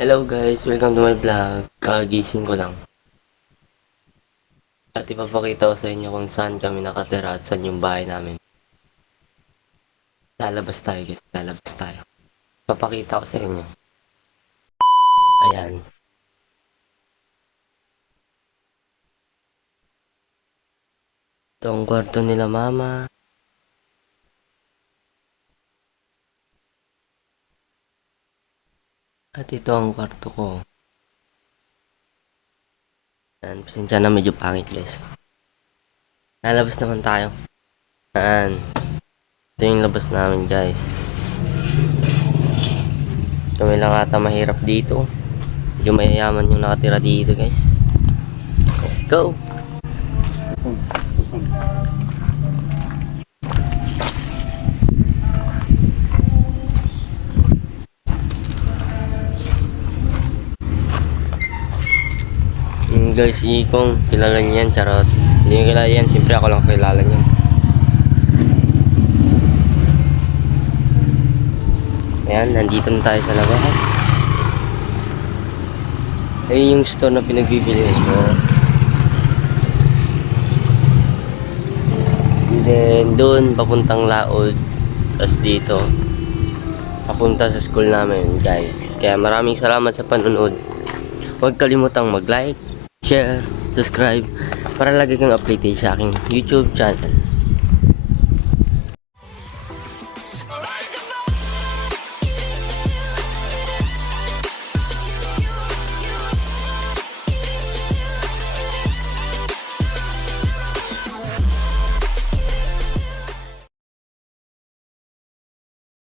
Hello guys, welcome to my vlog. Kakagising ko lang. At ipapakita ko sa inyo kung saan kami nakatira at saan yung bahay namin. Lalabas tayo guys, lalabas tayo. Papakita ko sa inyo. Ayan. Ito ang kwarto nila mama. At ito ang kwarto ko. Ayan, pasensya na medyo pangit guys. Lalabas naman tayo. Ayan. Ito yung labas namin guys. Kami lang ata mahirap dito. Medyo mayayaman yung nakatira dito guys. Let's go! Guys, Ikong, kilala niyo yan, charot. Hindi nyo kilala yan, siyempre ako lang kilala niyan. Ayan, nandito na tayo sa labas. Ayun yung store na pinagbibilihan ko. And then, doon, papuntang Laod. Tapos dito, papunta sa school namin, guys. Kaya maraming salamat sa panonood. Huwag kalimutang mag-like, share, subscribe para lagi kang updated sa aking YouTube channel.